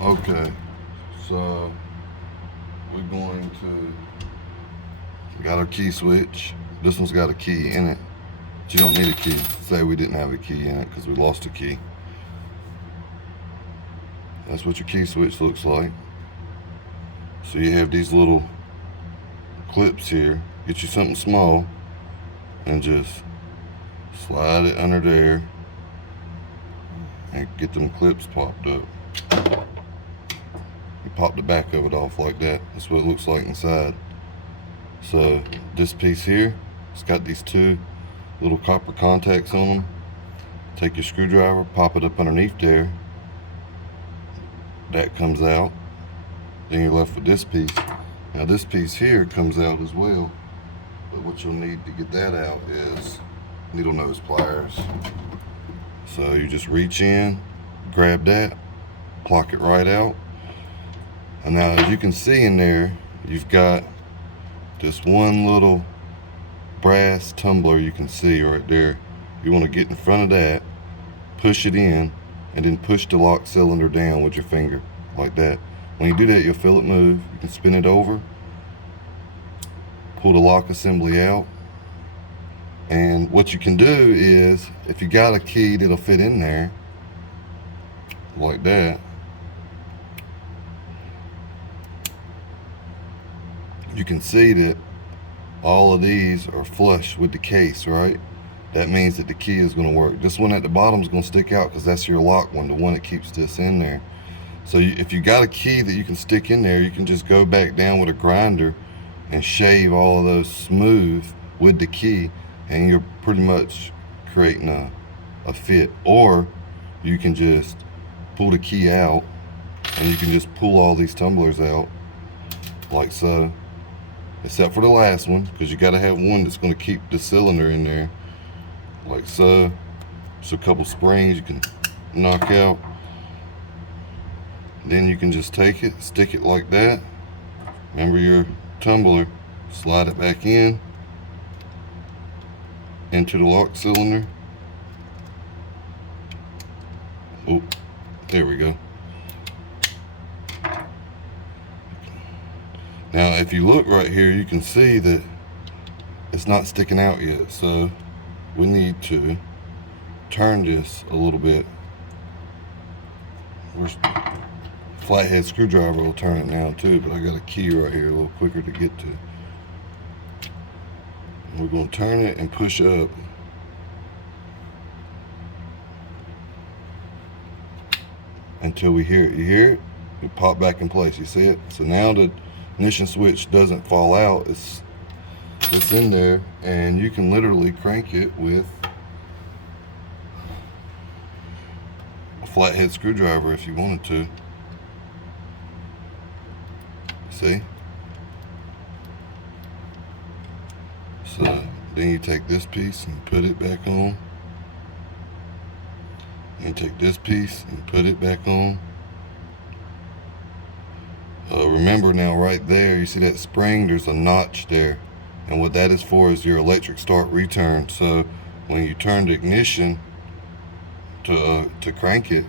Okay, so we're going to, got our key switch. This one's got a key in it, but you don't need a key. Say we didn't have a key in it because we lost a key. That's what your key switch looks like. So you have these little clips here. Get you something small and just slide it under there and get them clips popped up. You pop the back of it off like that. That's what it looks like inside. So this piece here, it's got these two little copper contacts on them. Take your screwdriver, pop it up underneath there. That comes out. Then you're left with this piece. Now this piece here comes out as well. But what you'll need to get that out is needle nose pliers. So you just reach in, grab that, pluck it right out. And now as you can see in there, you've got this one little brass tumbler you can see right there. You want to get in front of that, push it in, and then push the lock cylinder down with your finger, like that. When you do that, you'll feel it move. You can spin it over, pull the lock assembly out, and what you can do is, if you got a key that'll fit in there, like that, you can see that all of these are flush with the case, right? That means that the key is going to work. This one at the bottom is going to stick out because that's your lock one, the one that keeps this in there. So if you got a key that you can stick in there, you can just go back down with a grinder and shave all of those smooth with the key, and you're pretty much creating a fit. Or you can just pull the key out and you can just pull all these tumblers out like so, except for the last one, because you got to have one that's going to keep the cylinder in there, like so. Just a couple springs you can knock out. Then you can just take it, stick it like that. Remember your tumbler, slide it back in into the lock cylinder. Oh, there we go. Now if you look right here, you can see that it's not sticking out yet, so we need to turn this a little bit. Flathead screwdriver will turn it now too, but I got a key right here a little quicker to get to. We're going to turn it and push up until we hear it. You hear it? It pop back in place. You see it? So now the ignition switch doesn't fall out. It's in there, and you can literally crank it with a flathead screwdriver if you wanted to. See? So then you take this piece and put it back on. And take this piece and put it back on. Remember now, right there, you see that spring? There's a notch there. And what that is for is your electric start return. So when you turn the ignition to crank it,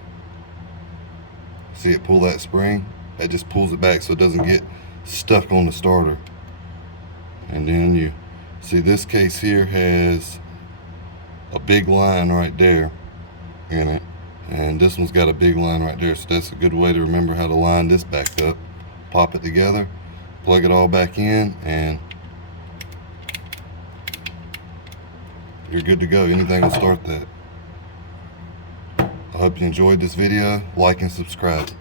see it pull that spring? That just pulls it back so it doesn't get stuck on the starter. And then you see this case here has a big line right there in it, and this one's got a big line right there, so that's a good way to remember how to line this back up. Pop it together, plug it all back in, and you're good to go. Anything will start that. I hope you enjoyed this video. Like and subscribe.